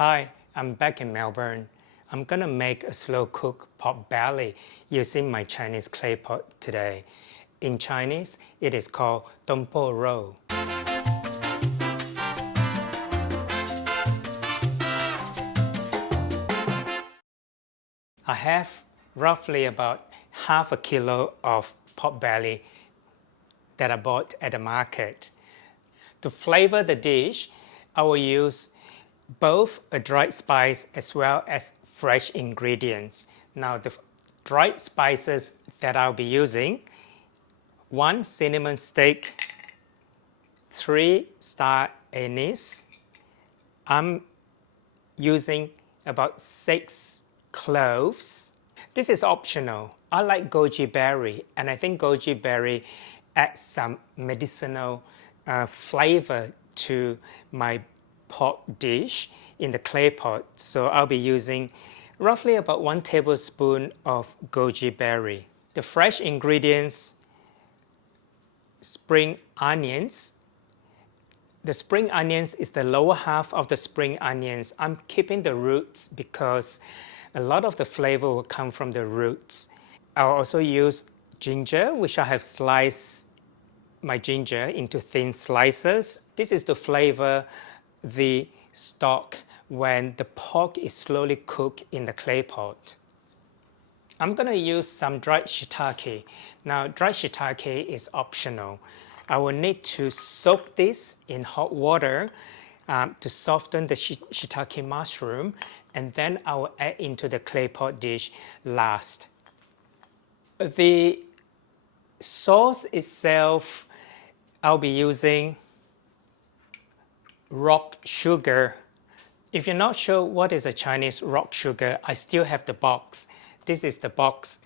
Hi, I'm back in Melbourne. I'm gonna make a slow cook pork belly using my Chinese clay pot today. In Chinese, it is called Dong Po Rou. I have roughly about half a kilo of pork belly that I bought at the market. To flavor the dish, I will use both a dried spice as well as fresh ingredients. Now the dried spices that I'll be using: 1 cinnamon stick, 3 star anise. I'm using about 6 cloves. This is optional. I like goji berry, and I think goji berry adds some medicinal flavor to my pork dish in the clay pot. So I'll be using roughly about 1 tablespoon of goji berry. The fresh ingredients: spring onions. The spring onions is the lower half of the spring onions. I'm keeping the roots because a lot of the flavor will come from the roots. I'll also use ginger, which I have sliced my ginger into thin slices. This is to flavor the stock when the pork is slowly cooked in the clay pot. I'm going to use some dried shiitake. Now, dried shiitake is optional. I will need to soak this in hot water to soften the shiitake mushroom, and then I will add into the clay pot dish last. The sauce itself, I'll be using rock sugar. If you're not sure what is a Chinese rock sugar, I still have the box. This is the box.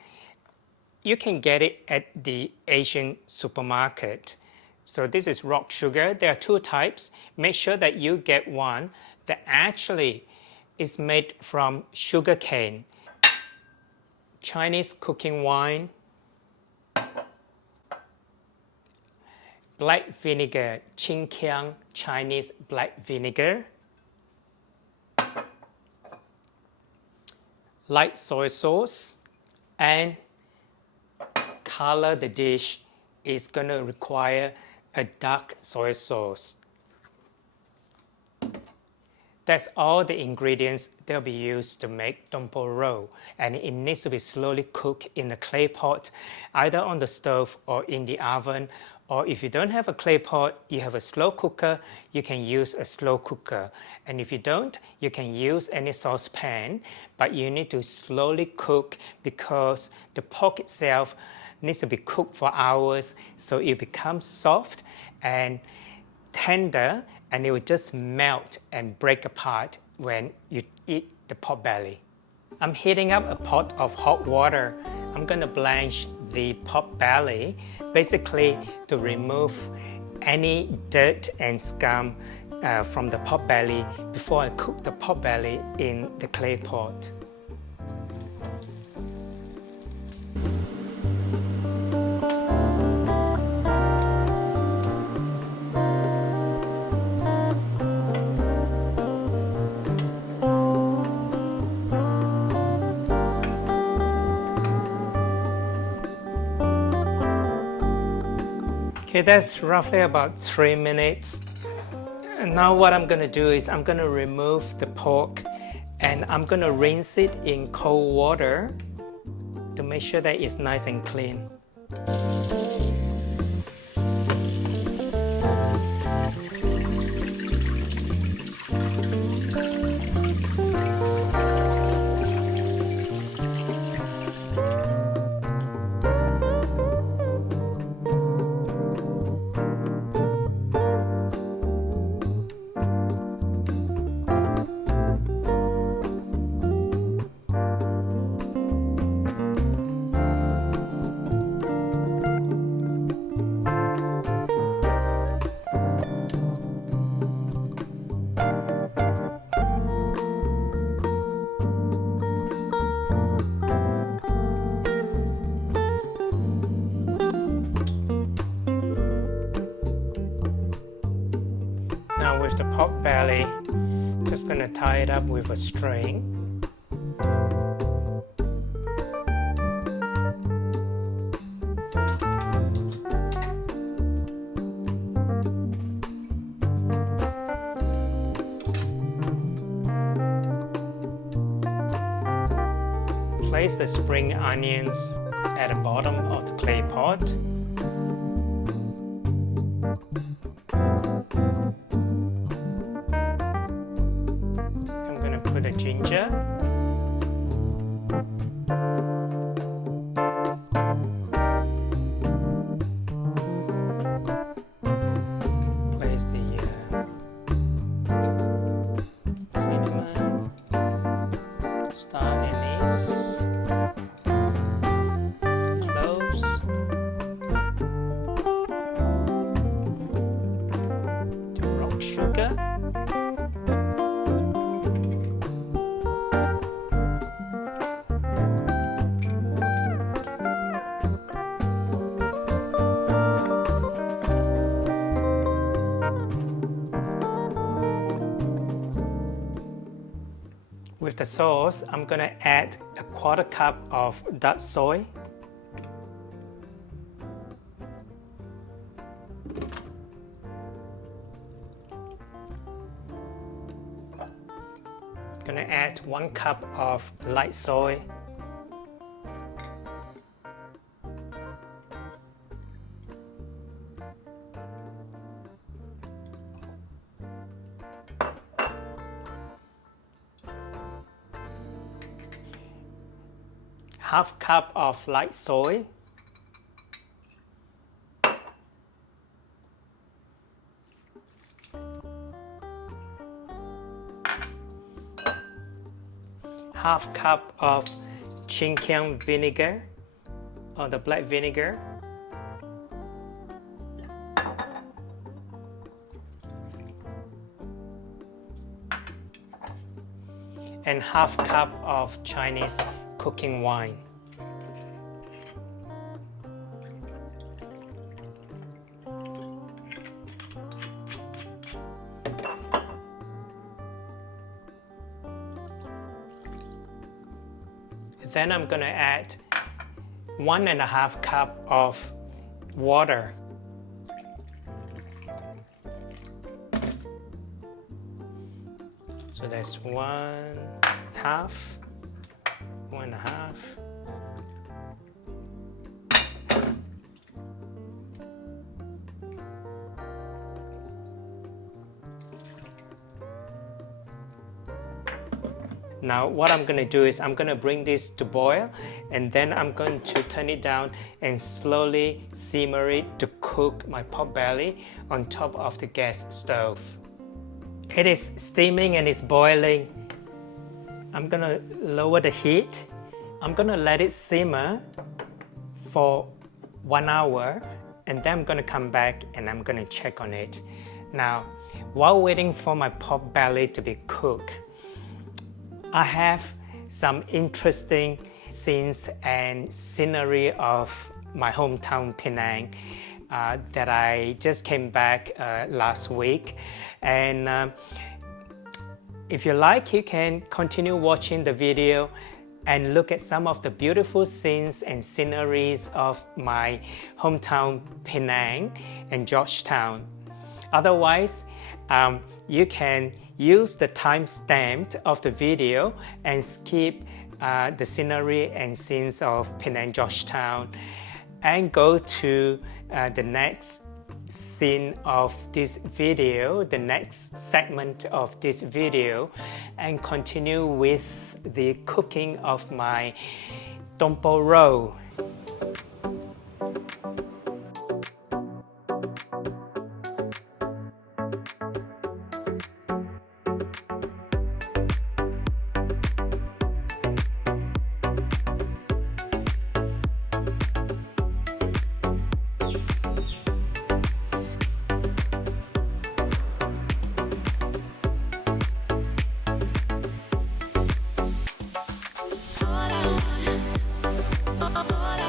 You can get it at the Asian supermarket. So this is rock sugar. There are 2 types. Make sure that you get one that actually is made from sugar cane. Chinese cooking wine, black vinegar, Qingqiang Chinese black vinegar, light soy sauce, and color the dish is going to require a dark soy sauce. That's all the ingredients that will be used to make Dong Po Rou, and it needs to be slowly cooked in the clay pot, either on the stove or in the oven. Or if you don't have a clay pot, you have a slow cooker, you can use a slow cooker. And if you don't, you can use any saucepan, but you need to slowly cook because the pork itself needs to be cooked for hours so it becomes soft and tender, and it will just melt and break apart when you eat the pork belly. I'm heating up a pot of hot water. I'm going to blanch the pork belly, basically to remove any dirt and scum from the pork belly before I cook the pork belly in the clay pot. Okay, that's roughly about 3 minutes. And now what I'm going to do is I'm going to remove the pork and I'm going to rinse it in cold water to make sure that it's nice and clean. Now with the pork belly, to Just gonna tie it up with a string. Place the spring onions at the bottom of the clay pot. I'm going to put the ginger. Place the cinnamon, star anise, cloves, the rock sugar, with the sauce, I'm going to add a 1/4 cup of dark soy. Going to add 1 cup of light soy. Half cup of light soy. Half cup of chinkiang vinegar or the black vinegar. And half cup of Chinese cooking wine. Then I'm going to add 1.5 cup of water. So that's 1/2, 1.5. Now what I'm going to do is I'm going to bring this to boil, and then I'm going to turn it down and slowly simmer it to cook my pork belly on top of the gas stove. It is steaming and it's boiling. I'm going to lower the heat. I'm going to let it simmer for 1 hour, and then I'm going to come back and I'm going to check on it. Now, while waiting for my pork belly to be cooked, I have some interesting scenes and scenery of my hometown Penang that I just came back last week. And if you like, you can continue watching the video and look at some of the beautiful scenes and sceneries of my hometown Penang and Georgetown. Otherwise, you can use the timestamp of the video and skip the scenery and scenes of Penang, Georgetown, and go to the next scene of this video, the next segment of this video, and continue with the cooking of my Dong Po Rou. All I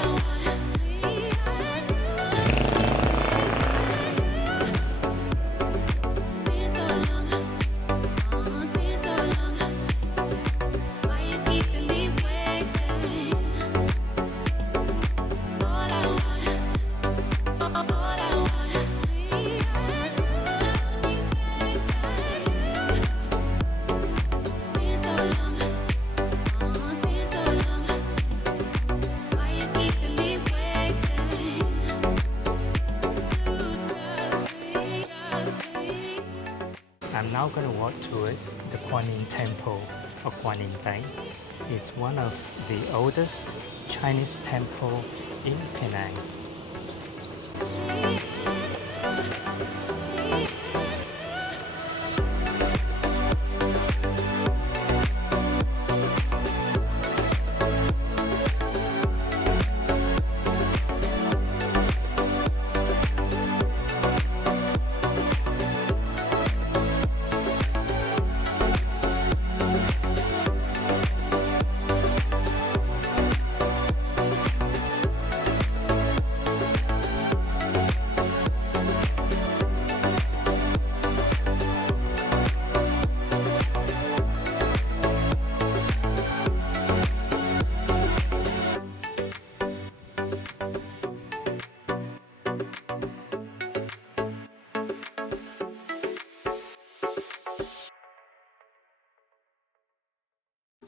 now going to walk towards the Kuan Yin Temple or Kuan Yin Teng. It's one of the oldest Chinese temple in Penang.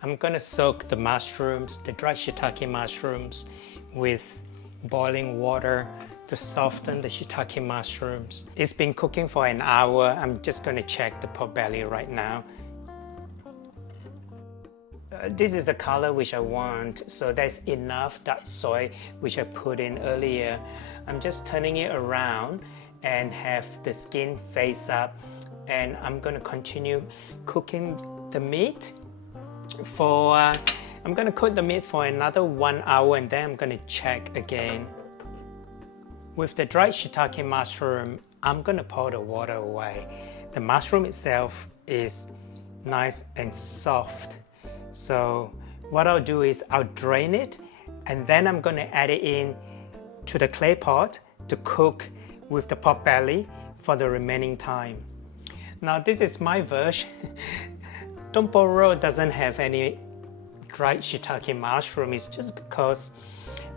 I'm going to soak the mushrooms, the dried shiitake mushrooms, with boiling water to soften the shiitake mushrooms. It's been cooking for an hour. I'm just going to check the pot belly right now. This is the color which I want, so there's enough dark soy which I put in earlier. I'm just turning it around and have the skin face up, and I'm going to continue cooking the meat I'm going to cook the meat for another 1 hour, and then I'm going to check again. With the dried shiitake mushroom, I'm going to pour the water away. The mushroom itself is nice and soft. So what I'll do is I'll drain it, and then I'm going to add it in to the clay pot to cook with the pot belly for the remaining time. Now this is my version. Dong Po Rou doesn't have any dried shiitake mushroom. It's just because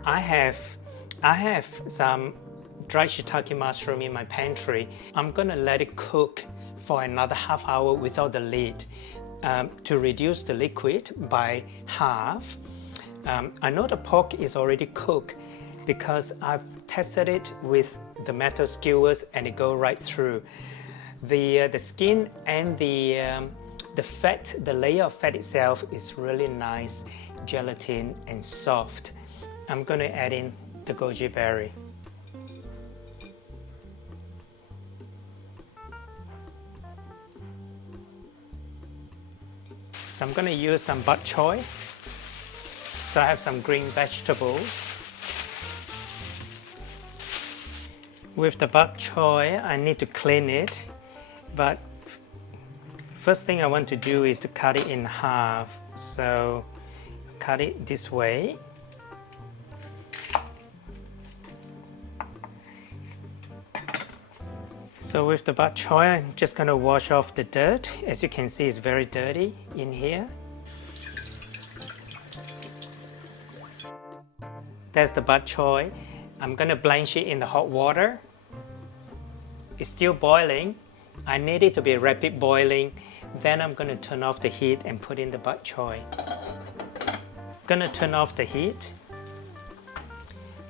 I have some dried shiitake mushroom in my pantry. I'm gonna let it cook for another half hour without the lid to reduce the liquid by half. I know the pork is already cooked because I've tested it with the metal skewers and it goes right through. The skin and the fat, the layer of fat itself is really nice, gelatin and soft. I'm going to add in the goji berry. So I'm going to use some bok choy. So I have some green vegetables. With the bok choy, I need to clean it, but first thing I want to do is to cut it in half. So cut it this way. So with the bok choy, I'm just going to wash off the dirt. As you can see, it's very dirty in here. That's the bok choy. I'm going to blanch it in the hot water. It's still boiling. I need it to be rapid boiling. Then I'm going to turn off the heat and put in the bok choy. I'm going to turn off the heat.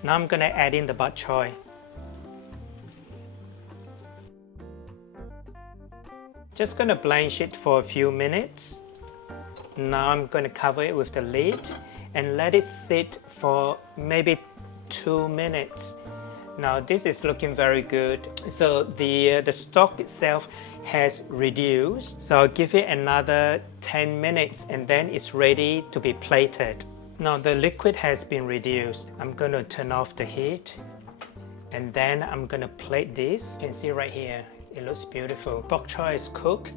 Now I'm going to add in the bok choy. Just going to blanch it for a few minutes. Now I'm going to cover it with the lid and let it sit for maybe 2 minutes. Now this is looking very good. So the stock itself has reduced. So I'll give it another 10 minutes and then it's ready to be plated. Now the liquid has been reduced. I'm going to turn off the heat and then I'm going to plate this. You can see right here, it looks beautiful. Bok choy is cooked.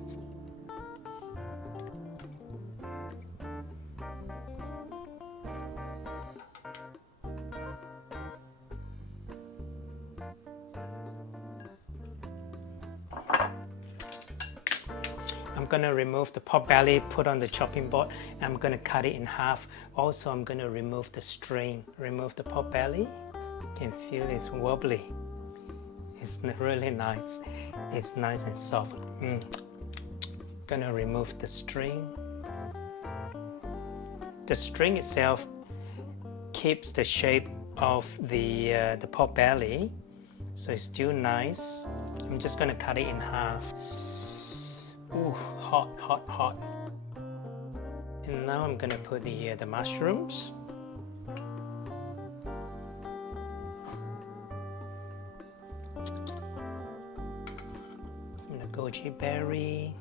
I'm going to remove the pot belly, put on the chopping board, and I'm going to cut it in half. Also, I'm going to remove the string, remove the pot belly. You can feel it's wobbly. It's really nice. It's nice and soft. Going to remove the string. The string itself keeps the shape of the pot belly, so it's still nice. I'm just going to cut it in half. Ooh, hot, hot, hot. And now I'm gonna put the mushrooms. Some goji berry.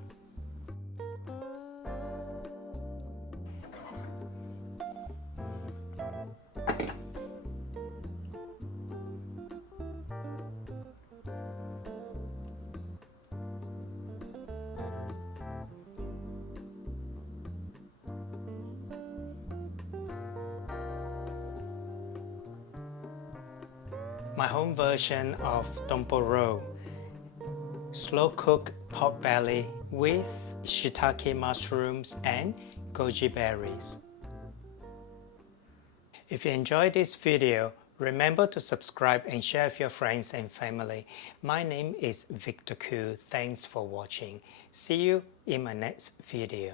My home version of Dong Po Rou, slow cooked pork belly with shiitake mushrooms and goji berries. If you enjoyed this video, remember to subscribe and share with your friends and family. My name is Victor Koo. Thanks for watching. See you in my next video.